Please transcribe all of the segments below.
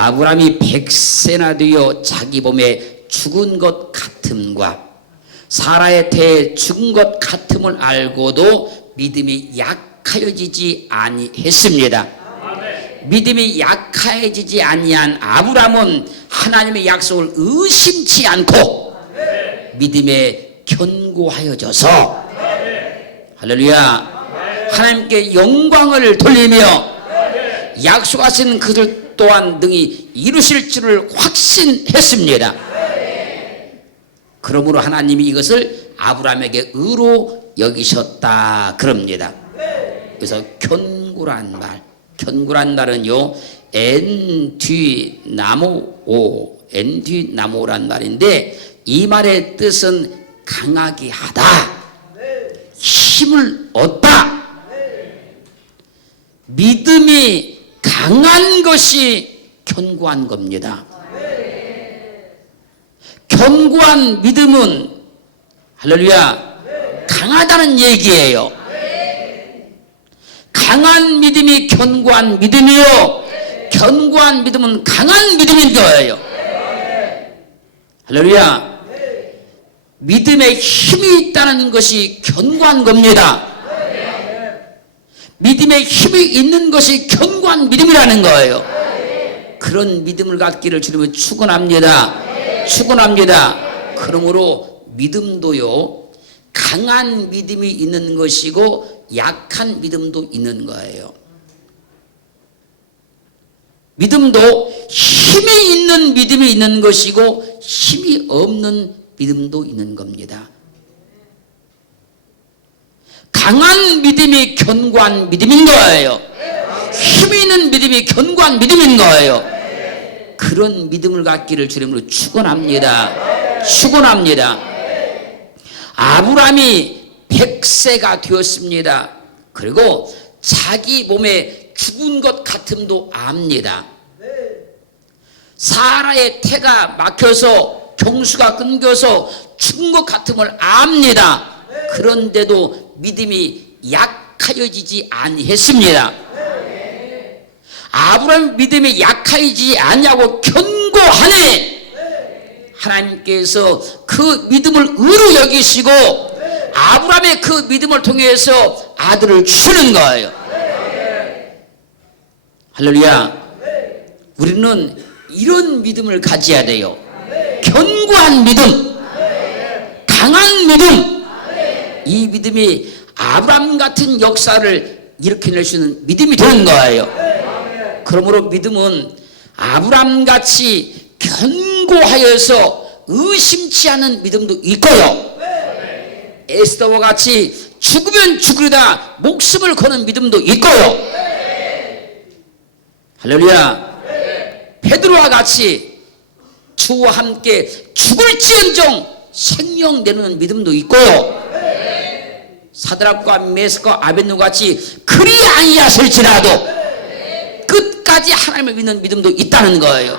아브라함이 100세나 되어 자기 몸에 죽은 것 같음과 사라의 태에 죽은 것 같음을 알고도 믿음이 약하여지지 아니했습니다. 믿음이 약하여지지 아니한 아브라함은 하나님의 약속을 의심치 않고 믿음에 견고하여져서 할렐루야 하나님께 영광을 돌리며 약속하신 그들 또한 능히 이루실 줄을 확신했습니다. 그러므로 하나님이 이것을 아브라함에게 의로 여기셨다 그럽니다. 그래서 견고란 말, 견고란 말은요 엔디나모란 말인데 이 말의 뜻은 강하게 하다, 힘을 얻다. 믿음이 강한 것이 견고한 겁니다. 견고한 믿음은 할렐루야 강하다는 얘기예요. 강한 믿음이 견고한 믿음이요, 견고한 믿음은 강한 믿음인 거예요. 할렐루야 믿음에 힘이 있다는 것이 견고한 겁니다. 믿음에 힘이 있는 것이 견고한 믿음이라는 거예요. 그런 믿음을 갖기를 주님은 축원합니다. 축원합니다. 그러므로 믿음도요 강한 믿음이 있는 것이고 약한 믿음도 있는 거예요. 믿음도 힘이 있는 믿음이 있는 것이고 힘이 없는 믿음도 있는 겁니다. 강한 믿음이 견고한 믿음인 거예요. 힘이 있는 믿음이 견고한 믿음인 거예요. 그런 믿음을 갖기를 주님으로 축원합니다. 축원합니다. 아브라함이 100세가 되었습니다. 그리고 자기 몸에 죽은 것 같음도 압니다. 사라의 태가 막혀서 경수가 끊겨서 죽은 것 같음을 압니다. 그런데도 믿음이 약하여지지 아니했습니다. 아브라함 믿음이 약하여지지 않냐고 견고하니 하나님께서 그 믿음을 의로 여기시고 아브라함의 그 믿음을 통해서 아들을 주시는 거예요. 할렐루야. 우리는 이런 믿음을 가져야 돼요. 견고한 믿음, 강한 믿음. 이 믿음이 아브라함 같은 역사를 일으켜낼 수 있는 믿음이 되는 거예요. 그러므로 믿음은 아브라함 같이 견고하여서 의심치 않은 믿음도 있고요, 에스더와 같이 죽으면 죽으리다 목숨을 거는 믿음도 있고요, 할렐루야. 베드로와 같이 주와 함께 죽을지언정 생명 내는 믿음도 있고요, 사드락과 메삭과 아벳노고 같이 그리 아니하실지라도 끝까지 하나님을 믿는 믿음도 있다는 거예요.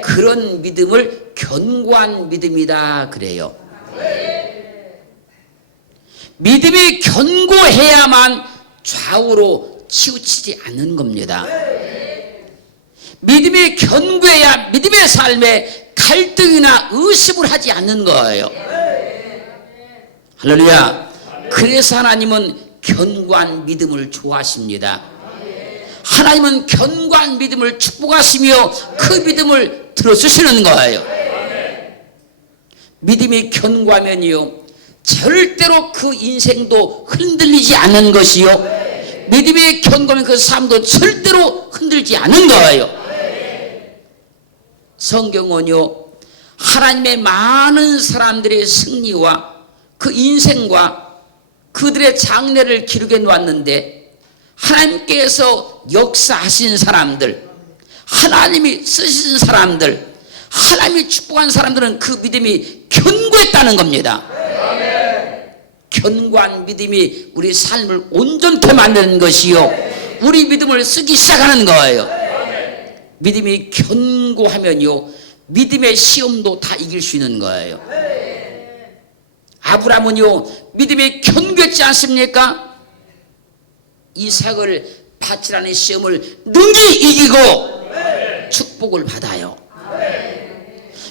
그런 믿음을 견고한 믿음이다 그래요. 믿음이 견고해야만 좌우로 치우치지 않는 겁니다. 믿음이 견고해야 믿음의 삶에 갈등이나 의심을 하지 않는 거예요. 할렐루야. 그래서 하나님은 견고한 믿음을 좋아하십니다. 하나님은 견고한 믿음을 축복하시며 그 믿음을 들어주시는 거예요. 믿음이 견고하면요 절대로 그 인생도 흔들리지 않는 것이요, 믿음이 견고하면 그 삶도 절대로 흔들지 않는 거예요. 성경은요 하나님의 많은 사람들의 승리와 그 인생과 그들의 장래를 기록해 놓았는데, 하나님께서 역사하신 사람들, 하나님이 쓰신 사람들, 하나님이 축복한 사람들은 그 믿음이 견고했다는 겁니다. 견고한 믿음이 우리 삶을 온전케 만드는 것이요, 우리 믿음을 쓰기 시작하는 거예요. 믿음이 견고하면요 믿음의 시험도 다 이길 수 있는 거예요. 아브라함은요 믿음이 견고했지 않습니까? 이삭을 바치라는 시험을 능히 이기고 축복 축복을 받아요.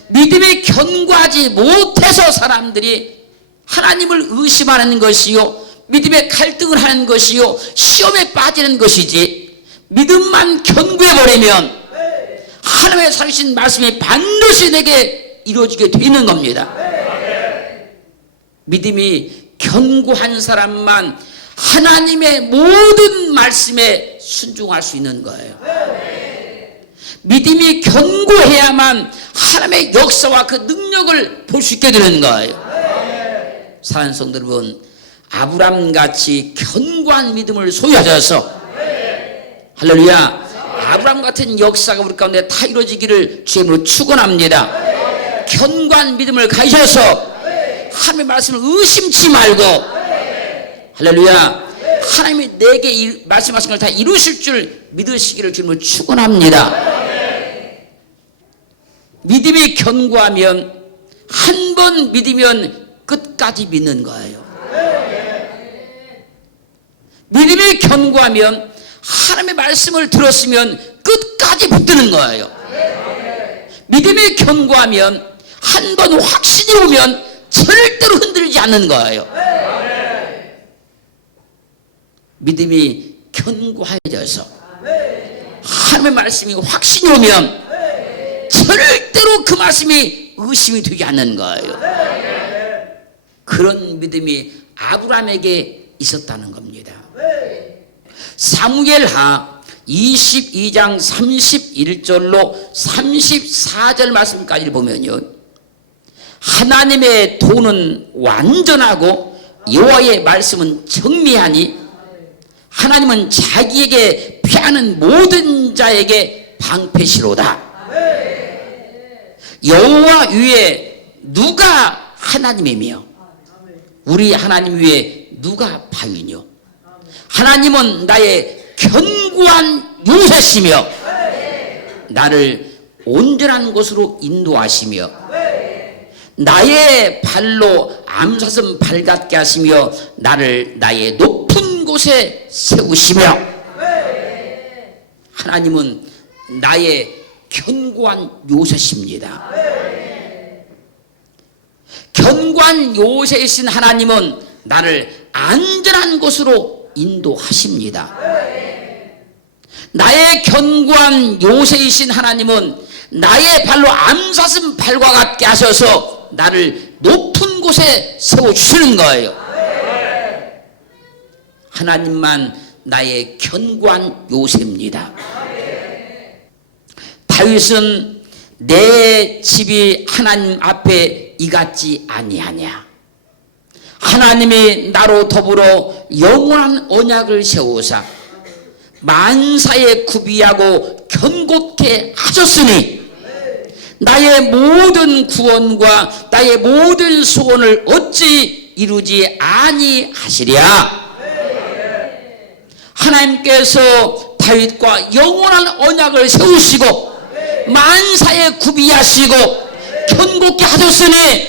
믿음이 견고하지 못해서 사람들이 하나님을 의심하는 것이요, 믿음의 갈등을 하는 것이요, 시험에 빠지는 것이지, 믿음만 견고해버리면 하나님의 살으신 말씀이 반드시 내게 이루어지게 되는 겁니다. 믿음이 견고한 사람만 하나님의 모든 말씀에 순종할 수 있는 거예요. 믿음이 견고해야만 하나님의 역사와 그 능력을 볼 수 있게 되는 거예요. 사랑하는 성도 여러분, 아브람같이 견고한 믿음을 소유하셔서, 할렐루야, 아브람 같은 역사가 우리 가운데 다 이루어지기를 주님으로 축원합니다. 견고한 믿음을 가지셔서 하나님의 말씀을 의심치 말고, 할렐루야, 하나님이 내게 말씀하신 걸 다 이루실 줄 믿으시기를 주님으로 축원합니다. 믿음이 견고하면, 한 번 믿으면 끝까지 믿는 거예요. 믿음이 견고하면 하나님의 말씀을 들었으면 끝까지 붙드는 거예요. 믿음이 견고하면 한 번 확신이 오면 절대로 흔들리지 않는 거예요. 믿음이 견고해져서 하나님의 말씀이 확신이 오면 절대로 그 말씀이 의심이 되지 않는 거예요. 그런 믿음이 아브라함에게 있었다는 겁니다. 사무엘하 22장 31절로 34절 말씀까지 보면요, 하나님의 도는 완전하고 여호와의 말씀은 정리하니 하나님은 자기에게 피하는 모든 자에게 방패시로다. 여호와 위에 누가 하나님이며 우리 하나님 위에 누가 바위뇨? 하나님은 나의 견고한 요새시며 나를 온전한 곳으로 인도하시며 나의 발로 암사슴 발같게 하시며 나를 나의 높은 곳에 세우시며, 하나님은 나의 견고한 요새십니다. 견고한 요새이신 하나님은 나를 안전한 곳으로 인도하십니다. 나의 견고한 요새이신 하나님은 나의 발로 암사슴 발과 같게 하셔서 나를 높은 곳에 세워주시는 거예요. 하나님만 나의 견고한 요새입니다. 다윗은 내 집이 하나님 앞에 이같지 아니하냐, 하나님이 나로 더불어 영원한 언약을 세우사 만사에 구비하고 견고케 하셨으니 나의 모든 구원과 나의 모든 소원을 어찌 이루지 아니하시랴. 하나님께서 다윗과 영원한 언약을 세우시고 만사에 구비하시고 견고케 하셨으니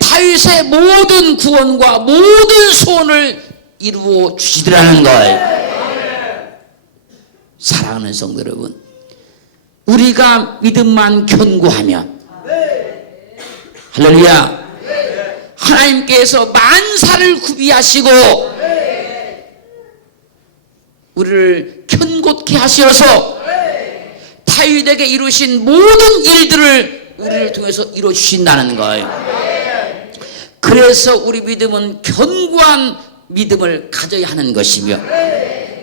다윗의 모든 구원과 모든 소원을 이루어 주시더라는 거예요. 사랑하는 성도 여러분, 우리가 믿음만 견고하면, 할렐루야, 하나님께서 만사를 구비하시고 우리를 견고케 하셔서 다윗에게 이루신 모든 일들을 우리를 통해서 이루어 주신다는 거예요. 그래서 우리 믿음은 견고한 믿음을 가져야 하는 것이며,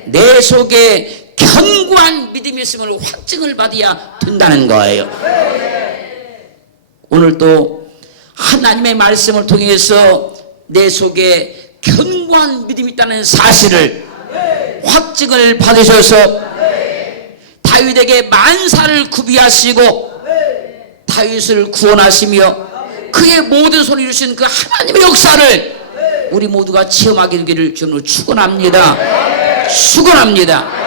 내 속에 견고한 믿음이 있음을 확증을 받아야 된다는 거예요. 오늘도 하나님의 말씀을 통해서 내 속에 견고한 믿음이 있다는 사실을 확증을 받으셔서 다윗에게 만사를 구비하시고 다윗을 구원하시며 그의 모든 손을 이루신 그 하나님의 역사를 우리 모두가 체험하게 되기를 주님으로 축원합니다. 축원합니다.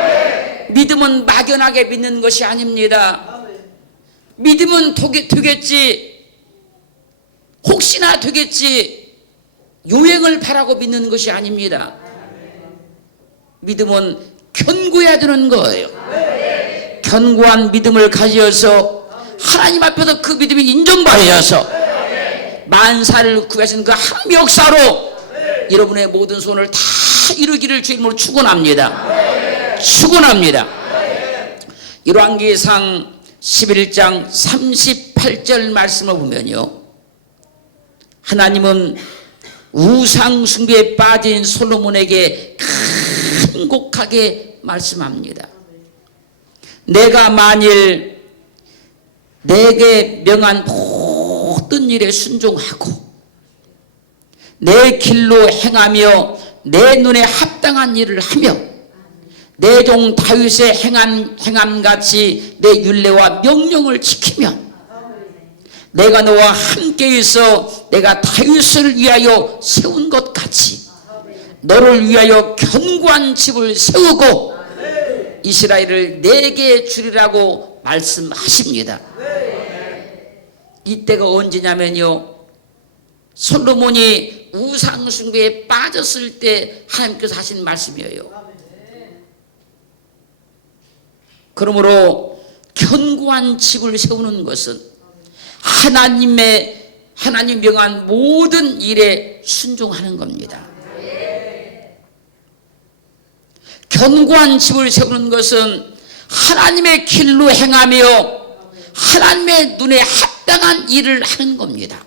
믿음은 막연하게 믿는 것이 아닙니다. 믿음은 되겠지, 혹시나 되겠지, 요행을 바라고 믿는 것이 아닙니다. 믿음은 견고해야 되는 거예요. 견고한 믿음을 가지어서 하나님 앞에서 그 믿음이 인정받아서 만사를 구하신 그 하나님의 역사로 여러분의 모든 소원을 다 이루기를 주님으로 축원합니다. 축원합니다. 열왕기상 11장 38절 말씀을 보면요, 하나님은 우상 숭배에 빠진 솔로몬에게 간곡하게 말씀합니다. 내가 만일 내게 명한 모든 일에 순종하고 내 길로 행하며 내 눈에 합당한 일을 하며 내 종 다윗의 행함같이 내 율례와 명령을 지키면 내가 너와 함께 있어 내가 다윗을 위하여 세운 것 같이 너를 위하여 견고한 집을 세우고 이스라엘을 내게 주리라고 말씀하십니다. 이때가 언제냐면요, 솔로몬이 우상 숭배에 빠졌을 때 하나님께서 하신 말씀이에요. 그러므로 견고한 집을 세우는 것은 하나님 명한 모든 일에 순종하는 겁니다. 견고한 집을 세우는 것은 하나님의 길로 행하며 하나님의 눈에 합당한 일을 하는 겁니다.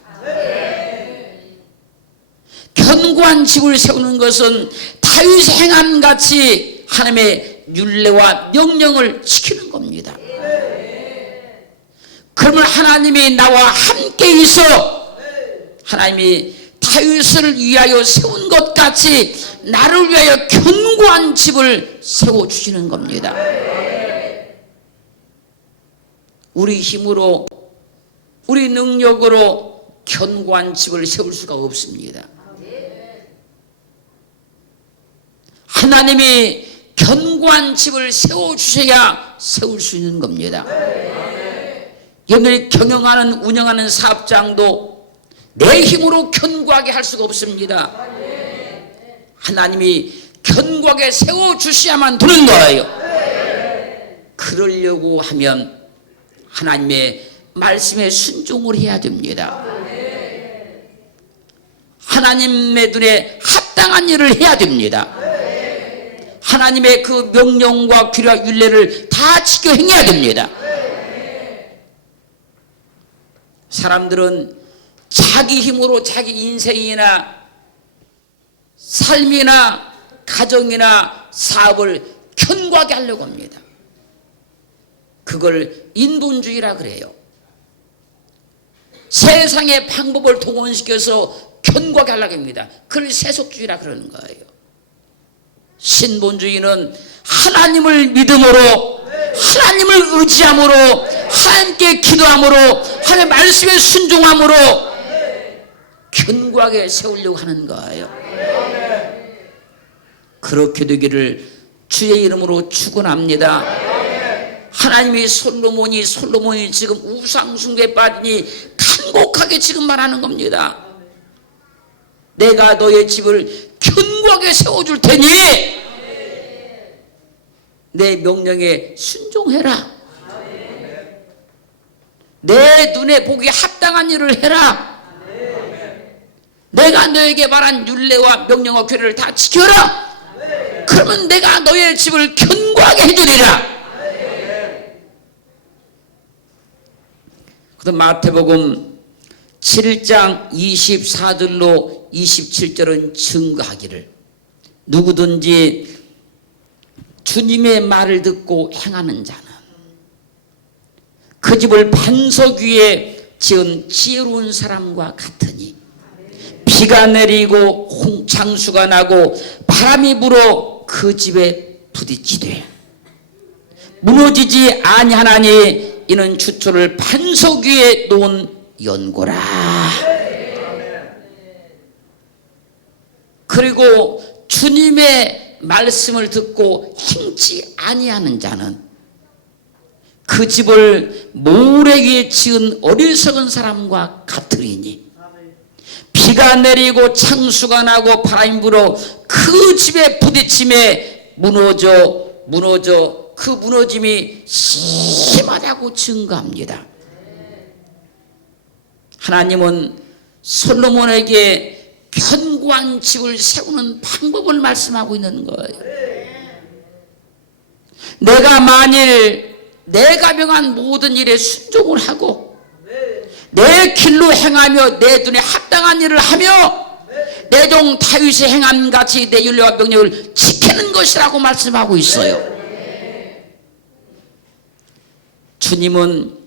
견고한 집을 세우는 것은 다윗의 행함같이 하나님의 율례와 명령을 지키는 겁니다. 그러면 하나님이 나와 함께 있어 하나님이 다윗을 위하여 세운 것 같이 나를 위하여 견고한 집을 세워주시는 겁니다. 우리 힘으로 우리 능력으로 견고한 집을 세울 수가 없습니다. 하나님이 견고한 집을 세워주셔야 세울 수 있는 겁니다. 여러분이 경영하는 운영하는 사업장도 내 힘으로 견고하게 할 수가 없습니다. 하나님이 견고하게 세워주셔야만 되는 거예요. 그러려고 하면 하나님의 말씀에 순종을 해야 됩니다. 하나님의 눈에 합당한 일을 해야 됩니다. 하나님의 그 명령과 규례와 율례를 다 지켜 행해야 됩니다. 사람들은 자기 힘으로 자기 인생이나 삶이나 가정이나 사업을 견고하게 하려고 합니다. 그걸 인본주의라 그래요. 세상의 방법을 동원시켜서 견고하게 하려고 합니다. 그걸 세속주의라 그러는 거예요. 신본주의는 하나님을 믿음으로, 하나님을 의지함으로, 하나님께 기도함으로, 하나님의 말씀에 순종함으로 견고하게 세우려고 하는 거예요. 그렇게 되기를 주의 이름으로 축원합니다. 하나님이 솔로몬이 지금 우상숭배에 빠지니 간곡하게 지금 말하는 겁니다. 내가 너의 집을 견고하게 세워줄 테니 내 명령에 순종해라. 내 눈에 보기에 합당한 일을 해라. 내가 너에게 말한 율례와 명령과 규례를 다 지켜라. 그러면 내가 너의 집을 견고하게 해주리라. 그래서 마태복음 7장 24절로 27절은 증거하기를 누구든지 주님의 말을 듣고 행하는 자는 그 집을 반석 위에 지은 지혜로운 사람과 같으니 비가 내리고 홍창수가 나고 바람이 불어 그 집에 부딪히되 무너지지 아니하나니 이는 주초를 반석 위에 놓은 연고라. 그리고 주님의 말씀을 듣고 행치 아니하는 자는 그 집을 모래 위에 지은 어리석은 사람과 같으리니 비가 내리고 창수가 나고 바람이 불어 그 집에 부딪힘에 무너져 그 무너짐이 심하다고 증거합니다. 하나님은 솔로몬에게 견고한 집을 세우는 방법을 말씀하고 있는 거예요. 내가 만일 내가 명한 모든 일에 순종을 하고 내 길로 행하며 내 눈에 합당한 일을 하며 내 종 다윗이 행한 같이 내 율례와 명령을 지키는 것이라고 말씀하고 있어요. 주님은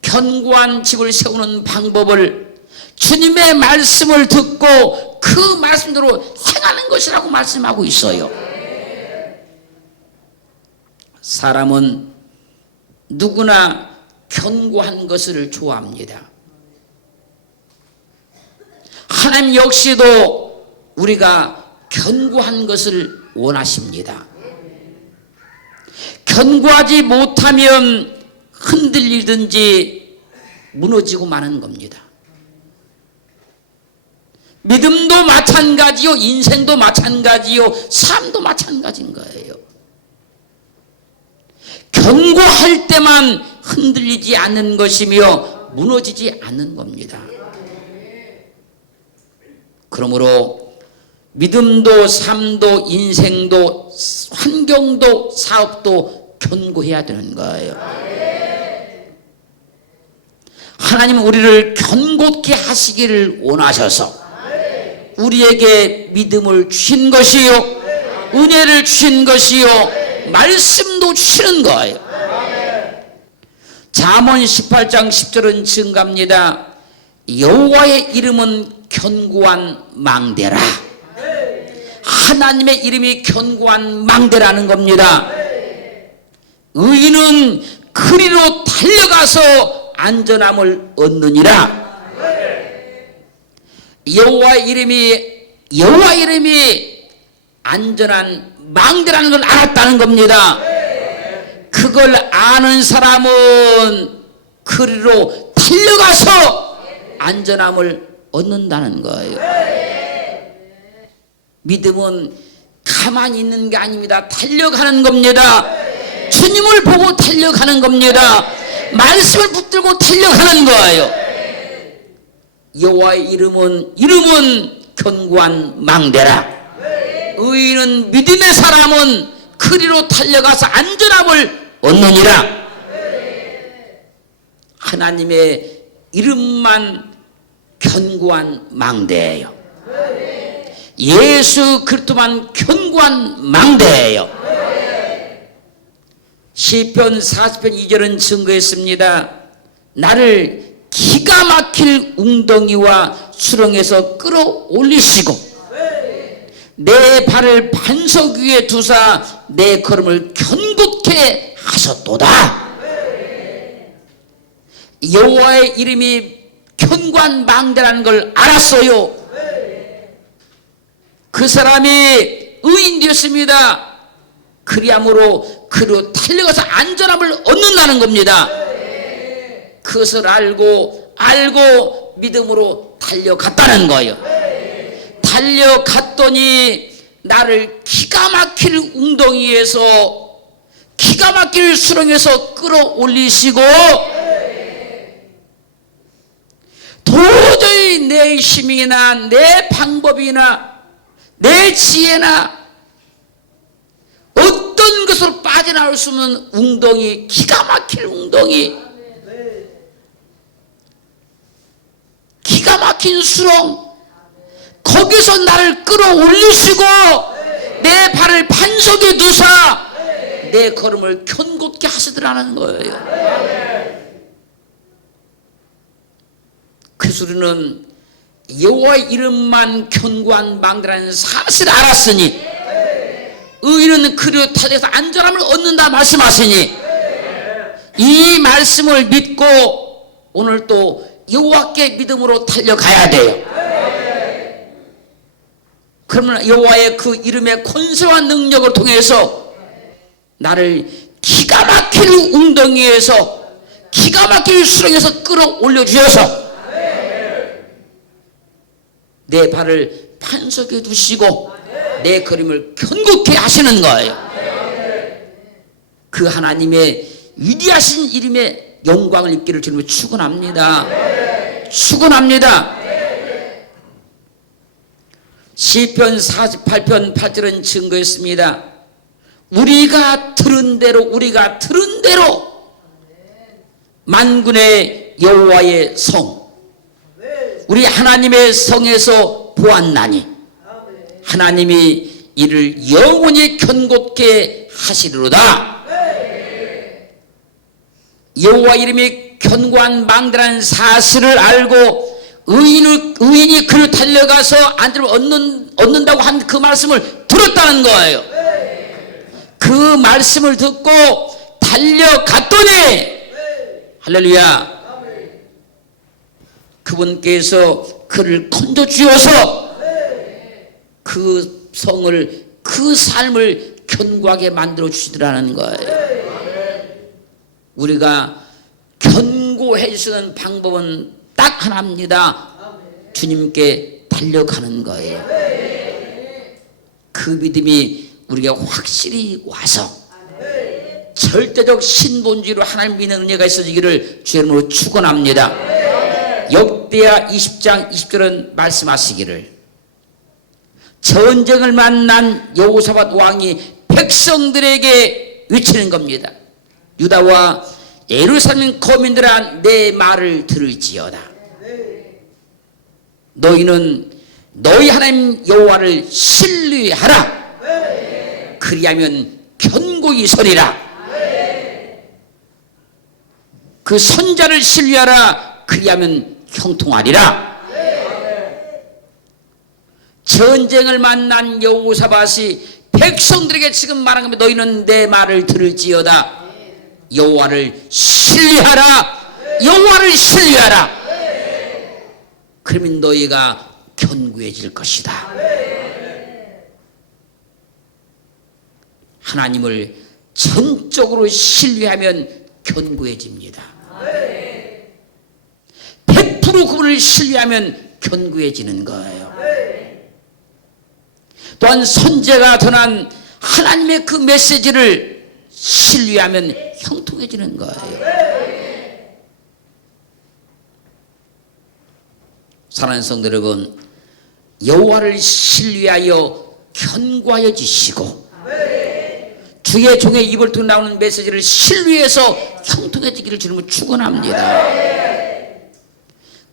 견고한 집을 세우는 방법을 주님의 말씀을 듣고 그 말씀대로 행하는 것이라고 말씀하고 있어요. 사람은 누구나 견고한 것을 좋아합니다. 하나님 역시도 우리가 견고한 것을 원하십니다. 견고하지 못하면 흔들리든지 무너지고 마는 겁니다. 믿음도 마찬가지요, 인생도 마찬가지요, 삶도 마찬가지인 거예요. 견고할 때만 흔들리지 않는 것이며 무너지지 않는 겁니다. 그러므로 믿음도 삶도 인생도 환경도 사업도 견고해야 되는 거예요. 하나님은 우리를 견고케 하시기를 원하셔서 우리에게 믿음을 주신 것이요, 은혜를 주신 것이요, 말씀도 주시는 거예요. 잠언 18장 10절은 증가합니다. 여호와의 이름은 견고한 망대라. 하나님의 이름이 견고한 망대라는 겁니다. 의인은 그리로 달려가서 안전함을 얻느니라. 여호와 이름이 안전한 망대라는 걸 알았다는 겁니다. 그걸 아는 사람은 그리로 달려가서 안전함을 얻는다는 거예요. 믿음은 가만히 있는 게 아닙니다. 달려가는 겁니다. 주님을 보고 달려가는 겁니다. 말씀을 붙들고 달려가는 거예요. 여호와의 이름은 견고한 망대라. 의인은 믿음의 사람은 그리로 달려가서 안전함을 얻느니라. 하나님의 이름만 견고한 망대예요. 예수 그리스도만 견고한 망대예요. 시편 40편 2절은 증거했습니다. 나를 기가 막힐 웅덩이와 수렁에서 끌어올리시고 내 발을 반석 위에 두사 내 걸음을 견고케 하셨도다. 여호와의 이름이 견고한 망대라는 걸 알았어요. 그 사람이 의인 되었습니다. 그리함으로 그로 달려가서 안전함을 얻는다는 겁니다. 그것을 알고 믿음으로 달려갔다는 거예요. 달려갔더니 나를 기가 막힐 웅덩이에서 기가 막힐 수렁에서 끌어올리시고 도저히 내 힘이나 내 방법이나 내 지혜나 어떤 것으로 빠져나올 수 없는 웅덩이, 기가 막힐 웅덩이, 기가 막힌 수렁, 거기서 나를 끌어올리시고 내 발을 반석에 두사 내 걸음을 견고케 하시더라는 거예요. 그래서 우리는 여호와의 이름만 견고한 망대라는 사실을 알았으니 의인은 그리로 달려서 안전함을 얻는다 말씀하시니 이 말씀을 믿고 오늘 또 여호와께 믿음으로 달려가야 돼요. 그러면 여호와의 그 이름의 권세와 능력을 통해서 나를 기가 막힐 웅덩이에서 기가 막힐 수렁에서 끌어올려 주셔서 내 발을 반석에 두시고 내 걸음을 견고케 하시는 거예요. 그 하나님의 위대하신 이름의 영광을 입기를 주님을 축원합니다. 축원합니다. 시편 48편 8절은 증거했습니다. 우리가 들은 대로 만군의 여호와의 성, 우리 하나님의 성에서 보았나니 하나님이 이를 영원히 견고케 하시리로다. 여호와 이름이 견고한 망대라는 사실을 알고 의인이 그를 달려가서 안전을 얻는다고 한 그 말씀을 들었다는 거예요. 그 말씀을 듣고 달려갔더니 할렐루야, 그분께서 그를 건져주어서 그 성을, 그 삶을 견고하게 만들어 주시더라는 거예요. 우리가 견고해지는 방법은 딱 하나입니다. 주님께 달려가는 거예요. 그 믿음이 우리가 확실히 와서 절대적 신본주의로 하나님 믿는 은혜가 있어지기를 주의 이름으로 축원합니다. 역대하 20장 20절은 말씀하시기를, 전쟁을 만난 여호사밧 왕이 백성들에게 외치는 겁니다. 유다와 예루살렘 거민들아, 내 말을 들을지어다. 너희는 너희 하나님 여호와를 신뢰하라. 그리하면 견고히 서리라. 그 선자를 신뢰하라. 그리하면 형통하리라. 전쟁을 만난 여호사밧이 백성들에게 지금 말한 겁니다. 너희는 내 말을 들을지어다. 여호와를 신뢰하라. 여호와를 신뢰하라. 그러면 너희가 견고해질 것이다. 하나님을 전적으로 신뢰하면 견고해집니다. 100% 그분을 신뢰하면 견고해지는 거예요. 또한 선제가 전한 하나님의 그 메시지를 신뢰하면 형통해지는 거예요. 사랑하는 성도 여러분, 여호와를 신뢰하여 견고하여지시고 주의 종의 입을 통해 나오는 메시지를 신뢰해서 형통해지기를 주님은 축원합니다.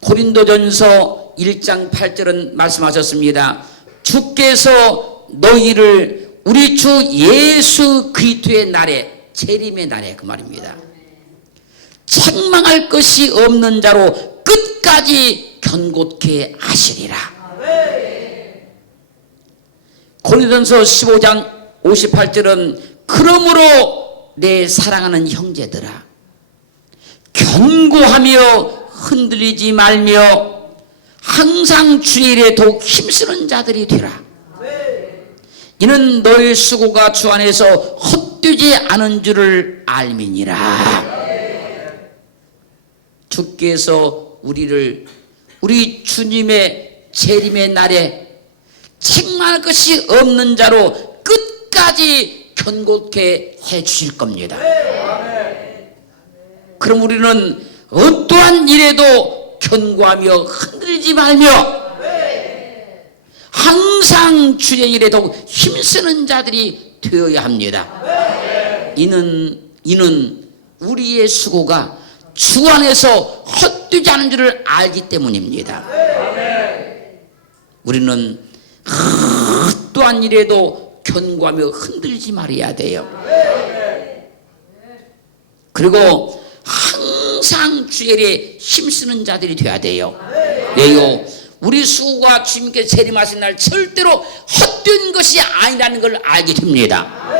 고린도전서 1장 8절은 말씀하셨습니다. 주께서 너희를 우리 주 예수 그리스도의 날에, 재림의 날에, 그 말입니다, 책망할 것이 없는 자로 끝까지 견고케 하시리라. 고린도전서 15장 58절은 그러므로 내 사랑하는 형제들아, 견고하며 흔들리지 말며 항상 주의 일에 더욱 힘쓰는 자들이 되라. 이는 너의 수고가 주 안에서 헛되지 않은 줄을 알미니라. 주께서 우리 주님의 재림의 날에 책망할 것이 없는 자로 끝까지 견고케 해 주실 겁니다. 그럼 우리는 어떠한 일에도 견고하며 흔들리지 말며 항상 주의 일에 더욱 힘쓰는 자들이 되어야 합니다. 이는 우리의 수고가 주 안에서 헛되지 않은 줄을 알기 때문입니다. 우리는 어떠한 일에도 견고하며 흔들리지 말아야 돼요. 그리고 항상 주의 일에 힘쓰는 자들이 되어야 돼요. 왜요? 우리 수고가 주님께 재림하신 날 절대로 헛된 것이 아니라는 걸 알게 됩니다.